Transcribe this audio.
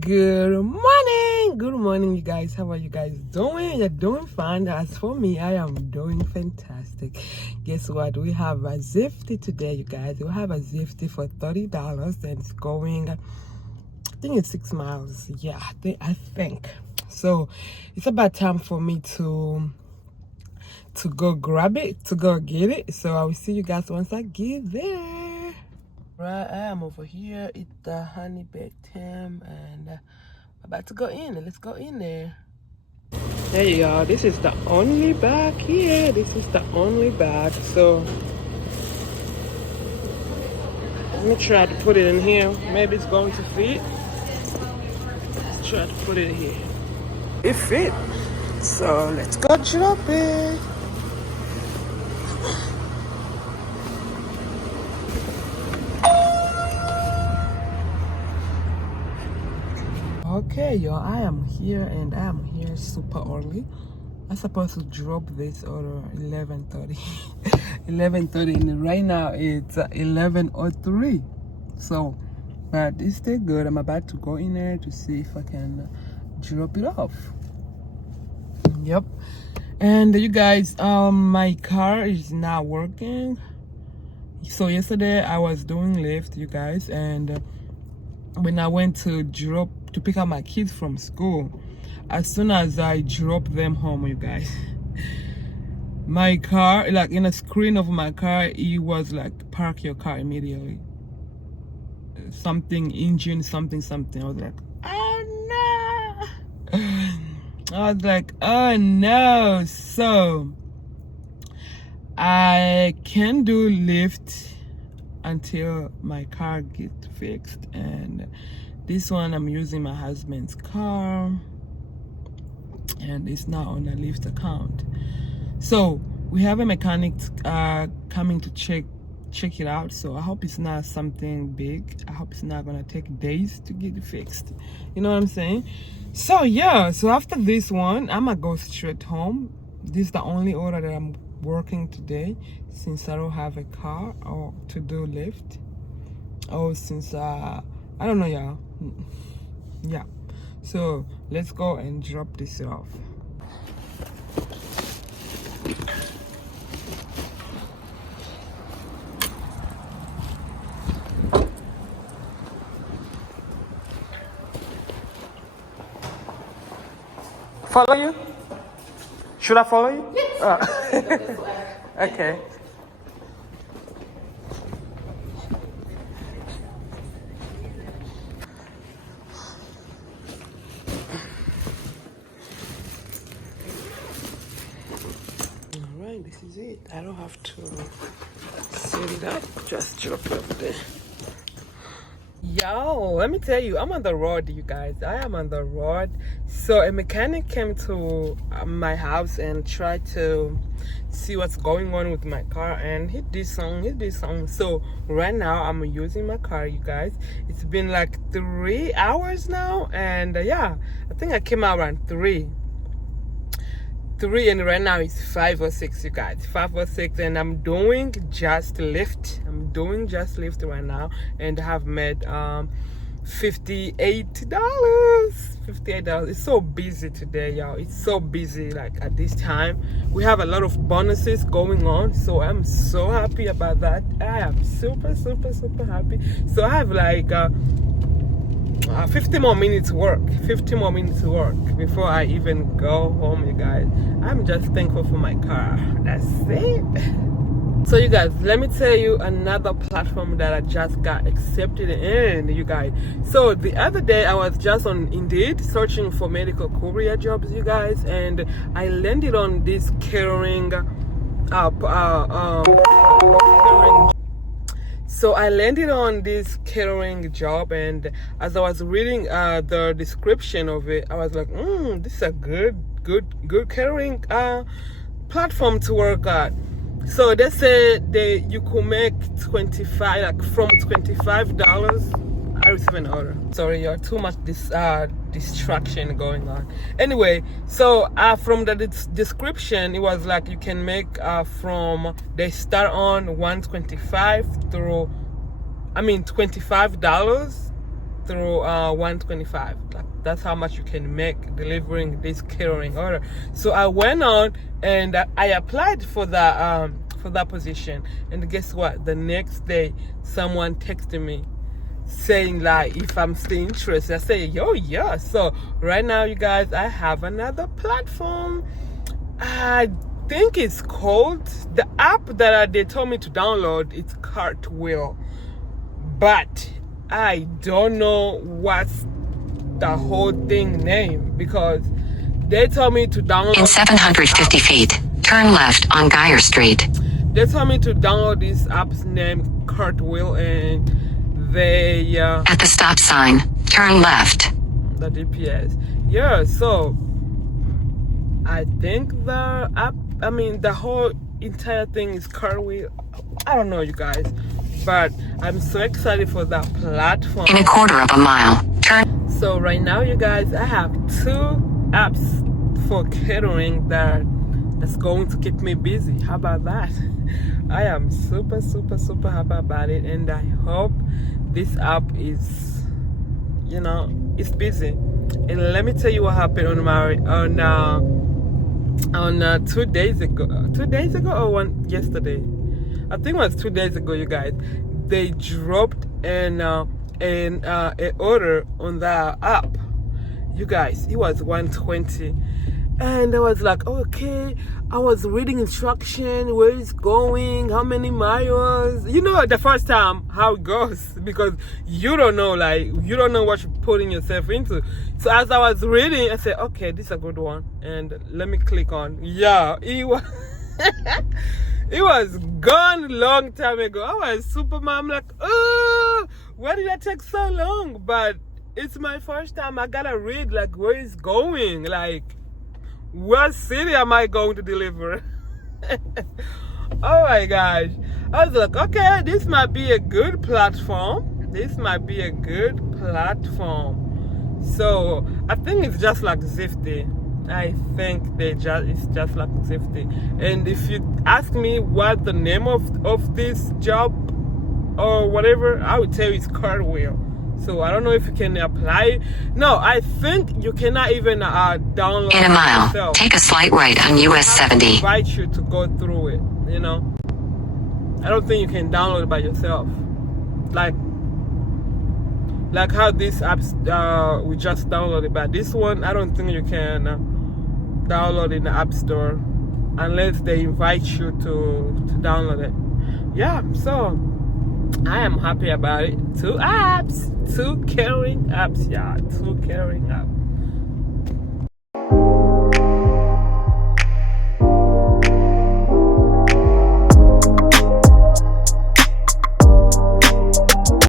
Good morning, you guys. How are you guys doing? You're doing fine. As for me, I am doing fantastic. Guess what? We have a Zifty today, you guys. We have a Zifty for $30 and it's going, I think it's 6 miles. Yeah, I think so. It's about time for me to go grab it, to go get it. So I will see you guys once I get there. Right, I am over here at the Honey Bed Tim and about to go in. Let's go in there. There you go. This is the only bag here. This is the only bag. So let me try to put it in here. Maybe it's going to fit. Let's try to put it here. It fit. So let's go drop it. Okay, y'all, I am here and I am here super early. I'm supposed to drop this order 11:30. 11:30 and right now it's 11:03. So, but it's still good. I'm about to go in there to see if I can drop it off. Yep. And you guys, my car is not working. So yesterday I was doing Lyft, you guys, and when I went to pick up my kids from school, as soon as I dropped them home, you guys, my car, like in the screen of my car, it was like park your car immediately. Something engine, something. I was like, oh no. I was like, oh no. So I can do Lyft until my car gets fixed, and this one I'm using my husband's car and it's not on the Lyft account. So we have a mechanic coming to check it out. So I hope it's not something big. I hope it's not gonna take days to get it fixed. You know what I'm saying? So yeah, so after this one I'm gonna go straight home. This is the only order that I'm working today since I don't have a car or to do Lyft. Oh, since I don't know, y'all. Yeah, so let's go and drop this off. Follow you? Should I follow you? Yes. Okay. Alright, this is it. I don't have to set it up, just drop it up there. Yo, let me tell you, I'm on the road, you guys. I am on the road. So a mechanic came to my house and tried to see what's going on with my car, and he did something. So right now I'm using my car, you guys. It's been like 3 hours now, and yeah, I think I came out around 3, and right now it's 5 or 6, you guys. 5 or 6, and I'm doing just Lyft. Right now, and I have made $58. It's so busy today, y'all. It's so busy. Like at this time we have a lot of bonuses going on, so I'm so happy about that. I am super happy. So I have like 50 more minutes work before I even go home, you guys. I'm just thankful for my car. That's it. So you guys, let me tell you another platform that I just got accepted in, you guys. So the other day I was just on Indeed searching for medical courier jobs, you guys, and I landed on this catering So I landed on this catering job, and as I was reading the description of it, I was like, this is a good catering platform to work at. So they said that you could make from $25. I received an order. Sorry, you're too much distraction going on. Anyway, so from the description, it was like you can make they start on $125 through, $25 through 125. Like, that's how much you can make delivering this catering order. So I went on and I applied for that position, and guess what? The next day someone texted me saying like if I'm still interested. I say, yo, yeah. So right now, you guys, I have another platform. I think it's called, the app that they told me to download, it's Cartwheel, but I don't know what's the whole thing name, because they told me to download in 750 feet turn left on Geyer Street. They told me to download this app's name, Cartwheel, and they at the stop sign turn left. The GPS. Yeah, so I think the app, I mean the whole entire thing is Cartwheel. I don't know, you guys, but I'm so excited for that platform. In a quarter of a mile turn. So right now, you guys, I have 2 apps for catering that's going to keep me busy. How about that? I am super happy about it, and I hope this app is, you know, it's busy. And let me tell you what happened on 2 days ago. 2 days ago or yesterday? I think it was 2 days ago, you guys. They dropped an order on the app. You guys, it was 120, and I was like, okay. I was reading instruction, where it's going, how many miles. You know, the first time how it goes, because you don't know, like, you don't know what you're putting yourself into. So as I was reading, I said, okay, this is a good one, and let me click on. Yeah, it was it was gone long time ago. I was super mad. I'm like, oh, why did that take so long? But it's my first time. I gotta read like where it's going, like what city am I going to deliver? Oh my gosh. I was like, okay, this might be a good platform. This might be a good platform. So I think it's just like Zifty. I think it's just like Zifty. And if you ask me what the name of this job or whatever, I would tell you it's Cartwheel. So I don't know if you can apply. No, I think you cannot even download it. In a mile, yourself. take a slight right on US 70. I invite you to go through it, you know. I don't think you can download it by yourself. Like how these apps we just downloaded, but this one I don't think you can download in the App Store unless they invite you to download it. Yeah, so I am happy about it. 2 apps, 2 caring apps, yeah, 2 caring apps.